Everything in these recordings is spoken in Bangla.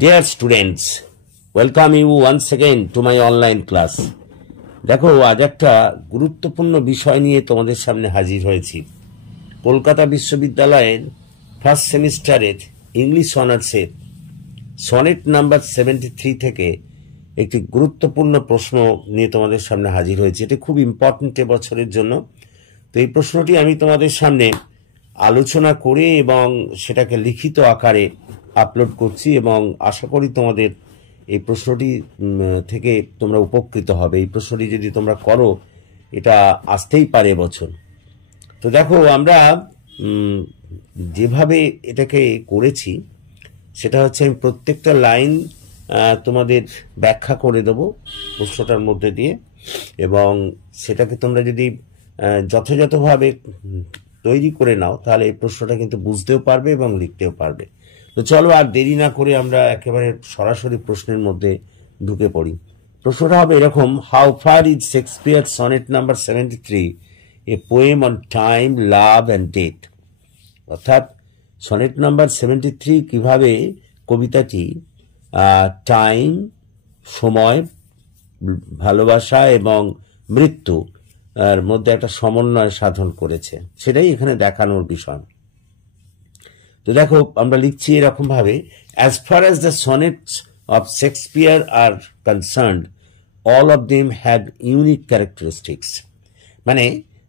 Dear students, welcome you once again to my online class. দেখো আজ একটা গুরুত্বপূর্ণ বিষয় নিয়ে তোমাদের সামনে হাজির হয়েছি। কলকাতা বিশ্ববিদ্যালয়ের ফার্স্ট সেমিস্টারের ইংলিশ অনার্সের সনেট নাম্বার 73 থেকে একটি গুরুত্বপূর্ণ প্রশ্ন নিয়ে তোমাদের সামনে হাজির হয়েছে। এটি খুব ইম্পর্টেন্ট এবছরের জন্য। তো এই প্রশ্নটি আমি তোমাদের সামনে আলোচনা করে এবং সেটাকে লিখিত আকারে আপলোড করছি এবং আশা করি তোমাদের এই প্রশ্নটি থেকে তোমরা উপকৃত হবে। এই প্রশ্নটি যদি তোমরা করো এটা আসতেই পারে এবছর। তো দেখো আমরা যেভাবে এটাকে করেছি সেটা হচ্ছে আমি প্রত্যেকটা লাইন তোমাদের ব্যাখ্যা করে দেবো প্রশ্নটার মধ্যে দিয়ে, এবং সেটাকে তোমরা যদি যথাযথভাবে তৈরি করে নাও তাহলে এই প্রশ্নটা কিন্তু বুঝতেও পারবে এবং লিখতেও পারবে। তো চলো আর দেরি না করে আমরা একেবারে সরাসরি প্রশ্নের মধ্যে ঢুকে পড়ি। প্রশ্নটা হবে এরকম: how far is Shakespeare sonnet number 73 a poem on time, love and death? অর্থাৎ সনেট নাম্বার 73 কিভাবে কবিতাটি টাইম, সময়, ভালোবাসা এবং মৃত্যু এর মধ্যে একটা সমন্বয় সাধন করেছে, সেটাই এখানে দেখানোর বিষয়। তো দেখো আমরা লিখছি এরকম ভাবে: as far as the sonnets of Shakespeare are concerned, all of them have unique characteristics. মানে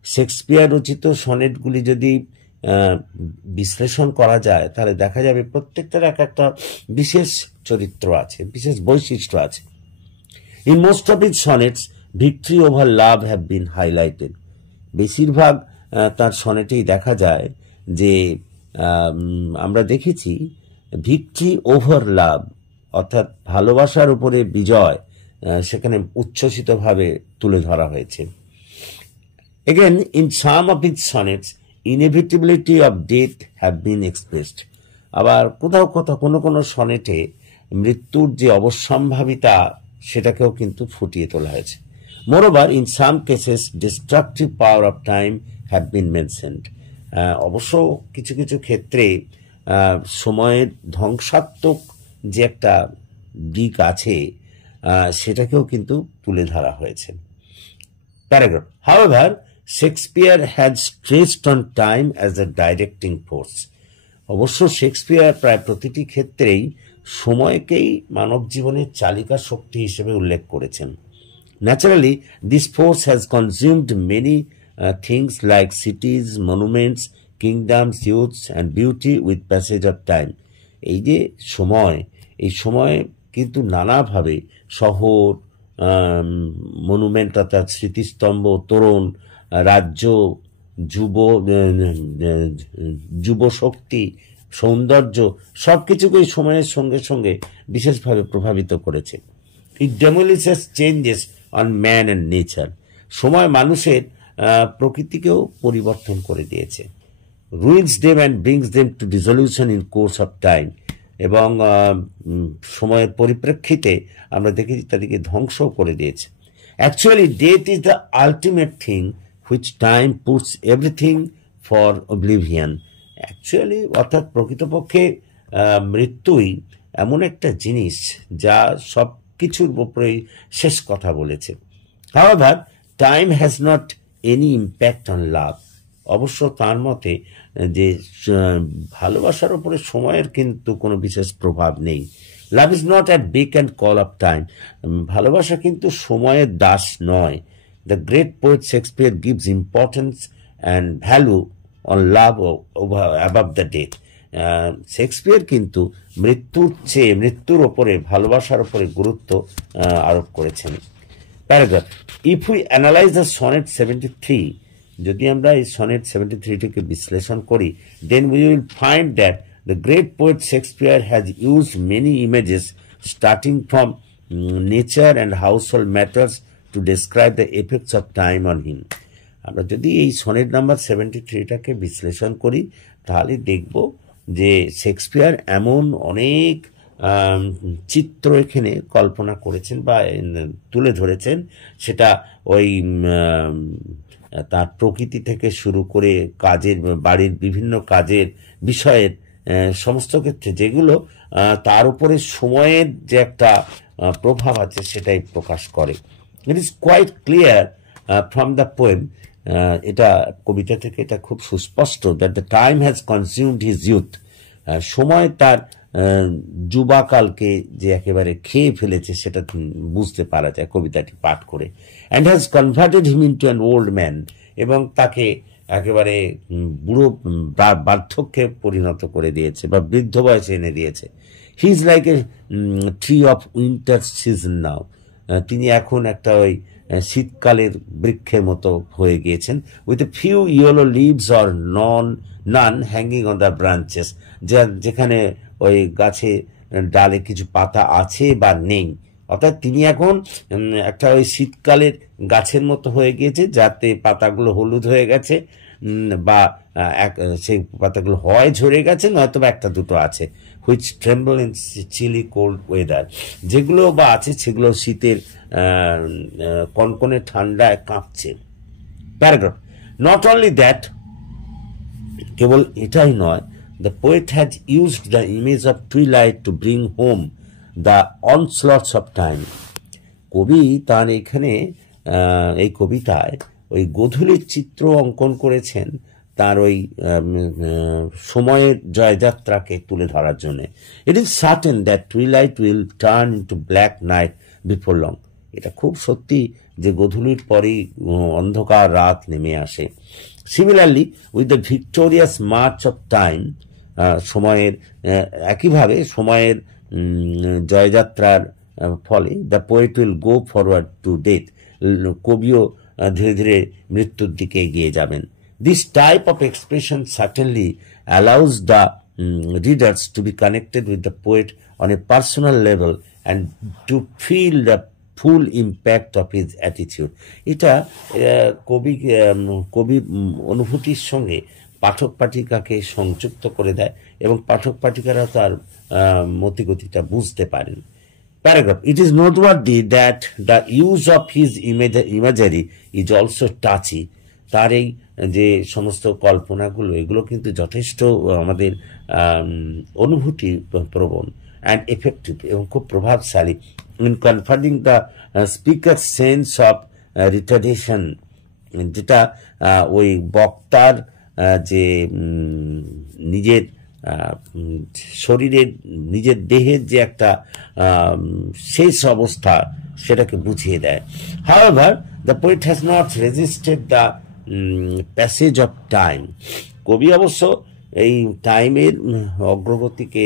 শেক্সপিয়ার রচিত সনেটগুলি যদি বিশ্লেষণ করা যায় তাহলে দেখা যাবে প্রত্যেকটার একটা বিশেষ চরিত্র আছে, বিশেষ বৈশিষ্ট্য আছে। In most of his sonnets, victory over love have been highlighted. বেশিরভাগ তার সনেটেই দেখা যায় যে আমরা দেখেছি ভিক্টরি ওভার লাভ, অর্থাৎ ভালোবাসার উপরে বিজয় সেখানে উচ্ছ্বসিতভাবে তুলে ধরা হয়েছে। Again, in some of his sonnets, inevitability of death have been expressed. আবার কোথাও কোথাও কোনো সনেটে মৃত্যুর যে অবশ্যম্ভাবিতা সেটাকেও কিন্তু ফুটিয়ে তোলা হয়েছে। Moreover, in some cases, destructive power of time have been mentioned. অবশ্য কিছু কিছু ক্ষেত্রে সময়ের ধ্বংসাত্মক যে একটা দিক আছে সেটাকেও কিন্তু তুলে ধরা হয়েছে। Paragraph: However, Shakespeare had stressed on time as a directing force. অবশ্য শেক্সপিয়ার প্রায় প্রতিটি ক্ষেত্রেই সময়কেই মানব জীবনের চালিকা শক্তি হিসেবে উল্লেখ করেছেন। Naturally, this force has consumed many things like cities, monuments, kingdoms, youths and beauty with passage of time. এই যে সময়, এই সময় কিন্তু নানাভাবে শহর, মনুমেন্ট অর্থাৎ স্মৃতিস্তম্ভ, তোরণ, রাজ্য, যুব শক্তি, সৌন্দর্য সবকিছুকেই সময়ের সঙ্গে সঙ্গে বিশেষভাবে প্রভাবিত করেছে। It demolishes changes on man and nature. সময় মানুষের প্রকৃতিকেও পরিবর্তন করে দিয়েছে। Ruins them and brings them to dissolution in course of time. এবং সময়ের পরিপ্রেক্ষিতে আমরা দেখেছি তাদেরকে ধ্বংস করে দিয়েছে। Actually, death is the ultimate thing which time puts everything for oblivion. Actually, অর্থাৎ প্রকৃতপক্ষে মৃত্যুই এমন একটা জিনিস যা সব কিছুর উপরেই শেষ কথা বলেছে। However, time has not any impact on love. অবশ্য তার মতে যে ভালোবাসার উপরে সময়ের কিন্তু কোনো বিশেষ প্রভাব নেই। Love is not at beck and call of time. ভালোবাসা কিন্তু সময়ের দাস নয়। The great poet Shakespeare gives importance and value on love above the death. Shakespeare কিন্তু মৃত্যুর ওপরে, ভালোবাসার ওপরে গুরুত্ব আরোপ করেছেন। Paragraph: if we analyse the sonnet 73, যদি আমরা এই সনেট 73টিকে বিশ্লেষণ করি, then we will find that the great poet Shakespeare has use many images starting from nature and household matters to describe the effects of time on him. আমরা যদি এই সনেট নাম্বার 73টাকে বিশ্লেষণ করি তাহলে দেখব যে শেক্সপিয়ার এমন অনেক চিত্র এখানে কল্পনা করেছেন বা তুলে ধরেছেন, সেটা ওই তার প্রকৃতি থেকে শুরু করে কাজের, বাড়ির বিভিন্ন কাজের বিষয়ের সমস্ত ক্ষেত্রে যেগুলো তার উপরে সময়ের যে একটা প্রভাব আছে সেটাই প্রকাশ করে। It is quite clear from the poem, এটা কবিতা থেকে এটা খুব সুস্পষ্ট, that the time has consumed his youth, সময় তার যুবাকালকে যে একেবারে খেয়ে ফেলেছে সেটা বুঝতে পারা যায় কবিতাটি পাঠ করে। And has converted him into an old man, এবং তাকে একেবারে বুড়ো বার্ধক্যে পরিণত করে দিয়েছে বা বৃদ্ধ বয়সে এনে দিয়েছে। He is like a tree of winter season now, তিনি এখন একটা ওই শীতকালের বৃক্ষের মতো হয়ে গিয়েছেন। With a few yellow leaves or none hanging on the branches, যেখানে ওই গাছে ডালে কিছু পাতা আছে বা নেই, অর্থাৎ তিনি এখন একটা ওই শীতকালের গাছের মতো হয়ে গিয়েছে, যাতে পাতাগুলো হলুদ হয়ে গেছে বা সেই পাতাগুলো হয় ঝরে গেছে, নয়তো বা একটা দুটো আছে। Which tremble in chilly cold weather, যেগুলো বা আছে সেগুলো শীতের কনকনে ঠান্ডায় কাঁপছে। প্যারাগ্রাফ, নট অনলি দ্যাট, কেবল এটাই নয়, the poet has used the image of twilight to bring home the onslaughts of time. কবি তার এখানে এই কবিতায় ওই গোধূলির চিত্র অঙ্কন করেছেন তার ওই সময়ের জয়যাত্রাকে তুলে ধরার জন্য। It is certain that twilight will turn into black night before long, এটা খুব সত্যি যে গোধূলির পরেই অন্ধকার রাত নেমে আসে। Similarly with the victorious march of time, সময়ের একইভাবে সময়ের জয়যাত্রার ফলে the poet will go forward to death, কবিও ধীরে ধীরে মৃত্যুর দিকে এগিয়ে যাবেন। This type of expression certainly allows the readers to be connected with the poet on a personal level and to feel the full impact of his attitude. এটা কবি অনুভূতির সঙ্গে পাঠক পাঠিকাকে সংযুক্ত করে দেয় এবং পাঠক পাঠিকারা তার মতিগতিটা বুঝতে পারেন। Paragraph, it is noteworthy that the use of his imagery is also touchy. তার এই যে সমস্ত কল্পনাগুলো এগুলো কিন্তু যথেষ্ট আমাদের অনুভূতি প্রবণ অ্যান্ড এফেক্টিভ এবং খুব প্রভাবশালী in comforting the speaker sense of retardation, যেটা ওই বক্তার যে নিজের শরীরের নিজের দেহের যে একটা শেষ অবস্থা সেটাকে বুঝিয়ে দেয়। However, the poet has not resisted the passage of time. কবি অবশ্য এই টাইমের অগ্রগতিকে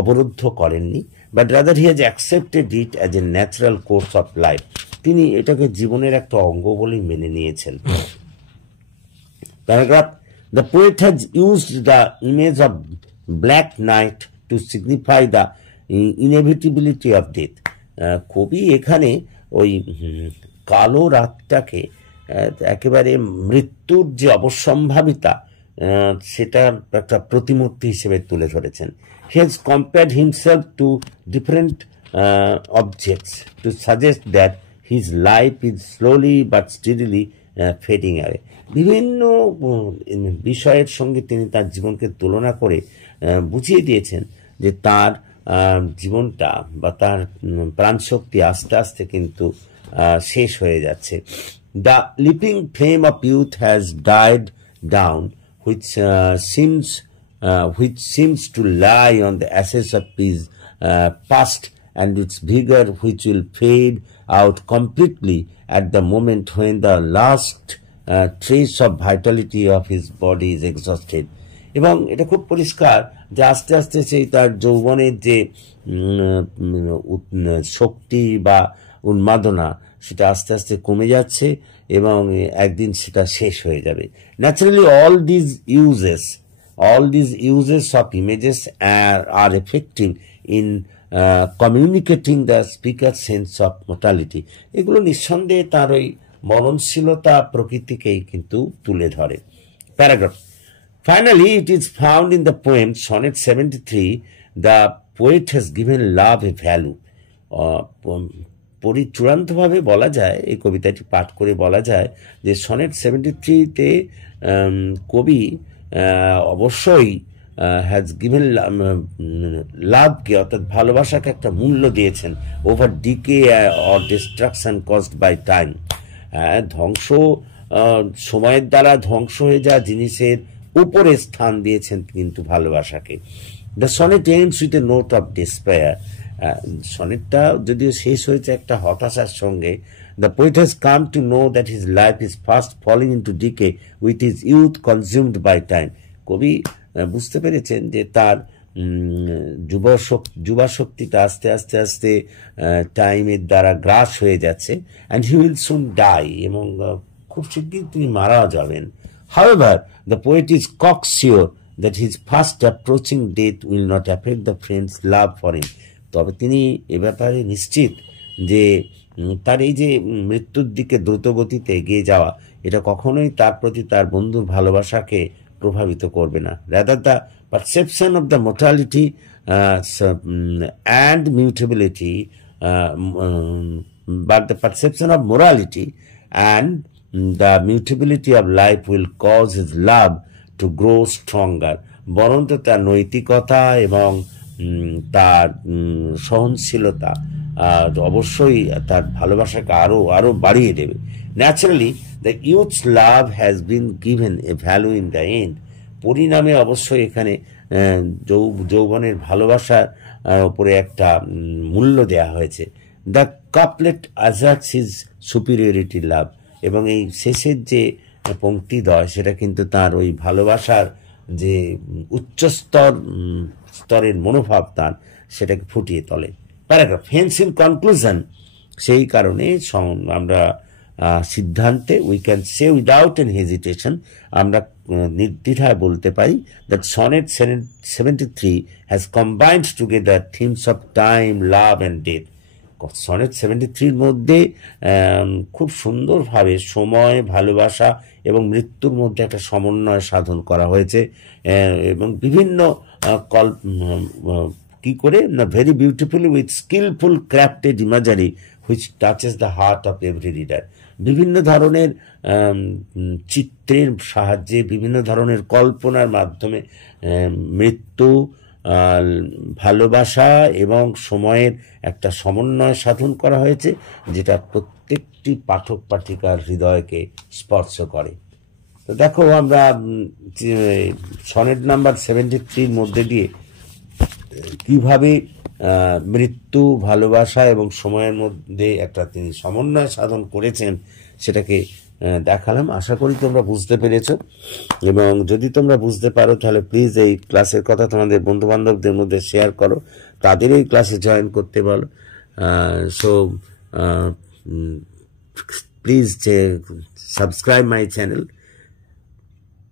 অবরুদ্ধ করেননি, but rather he has accepted it as a natural course of life. তিনি এটাকে জীবনের একটা অঙ্গ বলেই মেনে নিয়েছেন। Paragraph, the poet has used the image of black night to signify the inevitability of death. কবি এখানে ওই কালো রাতটাকে একেবারে মৃত্যুর যে অবশ্যম্ভাবিতা সেটার একটা প্রতিমূর্তি হিসেবে তুলে ধরেছেন। He has compared himself to different objects to suggest that his life is slowly but steadily fading away. বিভিন্ন বিষয়ের সঙ্গে তিনি তার জীবনকে তুলনা করে বুঝিয়ে দিয়েছেন যে তার জীবনটা বা তার প্রাণশক্তি আস্তে আস্তে কিন্তু শেষ হয়ে যাচ্ছে। The leaping flame of youth has died down which seems to lie on the ashes of his past, and its vigor which will fade out completely at the moment when the last trace of vitality of his body is exhausted. এবং এটা খুব পরিষ্কার যে আস্তে আস্তে সেই তার যৌবনের যে শক্তি বা উন্মাদনা সেটা আস্তে আস্তে কমে যাচ্ছে এবং একদিন সেটা শেষ হয়ে যাবে। Naturally all these uses of images are effective in communicating the speaker's sense of mortality. এগুলো নিঃসন্দেহে তার ওই মরণশীলতা প্রকৃতিকেই কিন্তু তুলে ধরে। Paragraph, finally it is found in the poem Sonnet 73 the poet has given love a value. চূড়ান্তভাবে বলা যায়, এই কবিতাটি পাঠ করে বলা যায় যে সনেট 73-তে কবি অবশ্যই হ্যাজ গিভেন লাভকে অর্থাৎ ভালোবাসাকে একটা মূল্য দিয়েছেন over decay or destruction caused by time. ধ্বংস সময়ের দ্বারা ধ্বংস হয়ে যাওয়া জিনিসের উপরে স্থান দিয়েছেন কিন্তু ভালোবাসাকে। The sonnet ends with a note of despair. সনেটটা যদিও শেষ হয়েছে একটা হতাশার সঙ্গে। The poet has come to know that his life is fast falling into decay with his youth consumed by time. কবি বুঝতে পেরেছেন যে তার যুবা শক্তিটা আস্তে আস্তে আস্তে টাইমের দ্বারা গ্রাস হয়ে যাচ্ছে। And he will soon die, এবং খুব শীঘ্রই তিনি মারা যাবেন। However, the poet is cocksure that his fast approaching death will not affect the friend's love for him. তবে তিনি এ ব্যাপারে নিশ্চিত যে তার এই যে মৃত্যুর দিকে দ্রুত গতিতে এগিয়ে যাওয়া, এটা কখনোই তার প্রতি তার বন্ধুর ভালোবাসাকে প্রভাবিত করবে না। Rather, the perception of the mortality and mutability, but the perception of morality and the mutability of life will cause his love to grow stronger. বরঞ্চ তার নৈতিকতা এবং তার সহনশীলতা অবশ্যই তার ভালোবাসাকে আরো বাড়িয়ে দেবে। Naturally the youths love has been given a value in the end. পরিণামে অবশ্যই এখানে যৌবনের ভালোবাসার উপরে একটা মূল্য দেয়া হয়েছে। দ্য কাপলেট অ্যাজার্টস হিজ সুপিরিয়রিটি লাভ, এবং এই শেষের যে পংক্তিদ্বয় সেটা কিন্তু তার ওই ভালোবাসার যে উচ্চ স্তরের মনোভাব তার, সেটাকে ফুটিয়ে তোলে। প্যারাগ্রাফ হেন্স ইন কনক্লুশন, সেই কারণে আমরা সিদ্ধান্তে we can say without an hesitation, আমরা নির্দ্বিধায় বলতে পারি that sonnet 73 has combined together themes of time, love and death. Sonnet 73-র মধ্যে খুব সুন্দরভাবে সময়, ভালোবাসা এবং মৃত্যুর মধ্যে একটা সমন্বয় সাধন করা হয়েছে, এবং বিভিন্ন কি করে না very beautifully with skilful crafted imagery which touches the heart of every reader. বিভিন্ন ধরনের চিত্রের সাহায্যে, বিভিন্ন ধরনের কল্পনার মাধ্যমে মৃত্যু, ভালোবাসা এবং সময়ের একটা সমন্বয় সাধন করা হয়েছে, যেটা প্রত্যেকটি পাঠক পাঠিকার হৃদয়কে স্পর্শ করে। তো দেখো আমরা সনেট নাম্বার 73-র মধ্যে দিয়ে কিভাবে মৃত্যু, ভালোবাসা এবং সময়ের মধ্যে একটা তিনি সমন্বয় সাধন করেছেন সেটাকে দেখালাম। আশা করি তোমরা বুঝতে পেরেছো, এবং যদি তোমরা বুঝতে পারো তাহলে প্লিজ এই ক্লাসের কথা তোমাদের বন্ধু বান্ধবদের মধ্যে শেয়ার করো, তাদের এই ক্লাসে জয়েন করতে বলো। So please subscribe my channel.